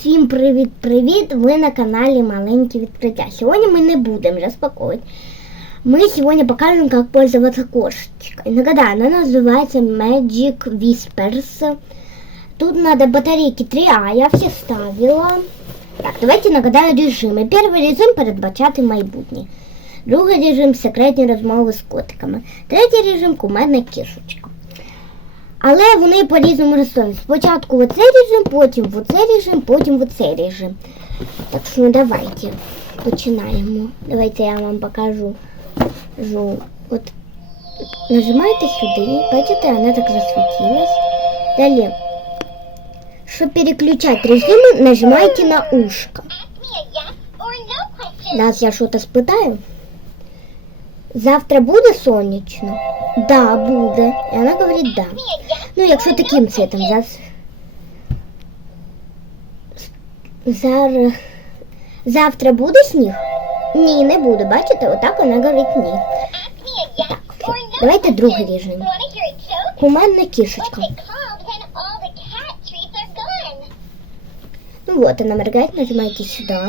Всім привіт-привіт! Ви на каналі Маленькі відкриття. Сьогодні мы не будем распаковывать. Мы сегодня покажем, как пользоваться кошечкой. Нагадаю, она называется Magic Whispers. Тут надо батарейки 3А, я все ставила. Так, давайте нагадаю режими. Перший режим передбачати майбутнє. Другий режим секретні розмови з котиками. Третій режим кумедна кішечка. Але вони по-різному рисують. Спочатку в оцей режим, потім в оцей режим, потім в оцей режим. Так що ну, давайте починаємо. Давайте я вам покажу. От Нажимаєте сюди, бачите, вона так засвітилась. Далі, щоб переключати режими, нажимайте на ушко. Нас я щось спитаю. Завтра буде сонячно. Да, буде. И она говорит да. Ну, якщо таким цветом зараз. Зараз. Завтра буде сніг? Ні, не буде. Бачите, отак вона говорить ні. Так, окей. давайте друге рішення. Гуманна кішечка. Ну вот, она моргает, нажимаете сюда.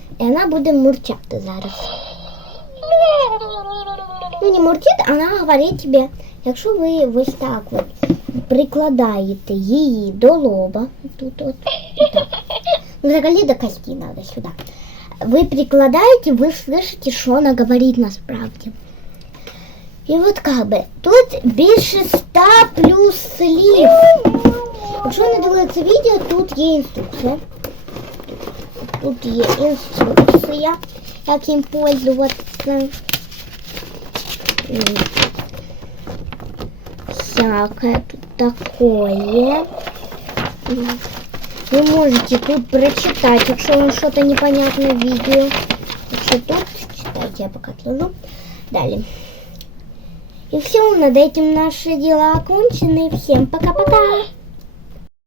і вона буде мурчати зараз. Ну, не мурчит, она говорит тебе, если вы ось так от прикладаєте її до лоба, тут от, так. взагалі до кости надо сюда. Вы прикладаете, вы слышите, что она говорит насправді. И вот как бы тут больше 100 плюс слів. Якщо не дивиться відео, тут є инструкция. Тут є інструкція, як їм пользуватися. Всякое тут такое. Вы можете тут прочитать, если вам что-то непонятное в видео. Еще тут читайте, я пока отложу. Далее. И все, над этим наши дела окончены. Всем пока-пока!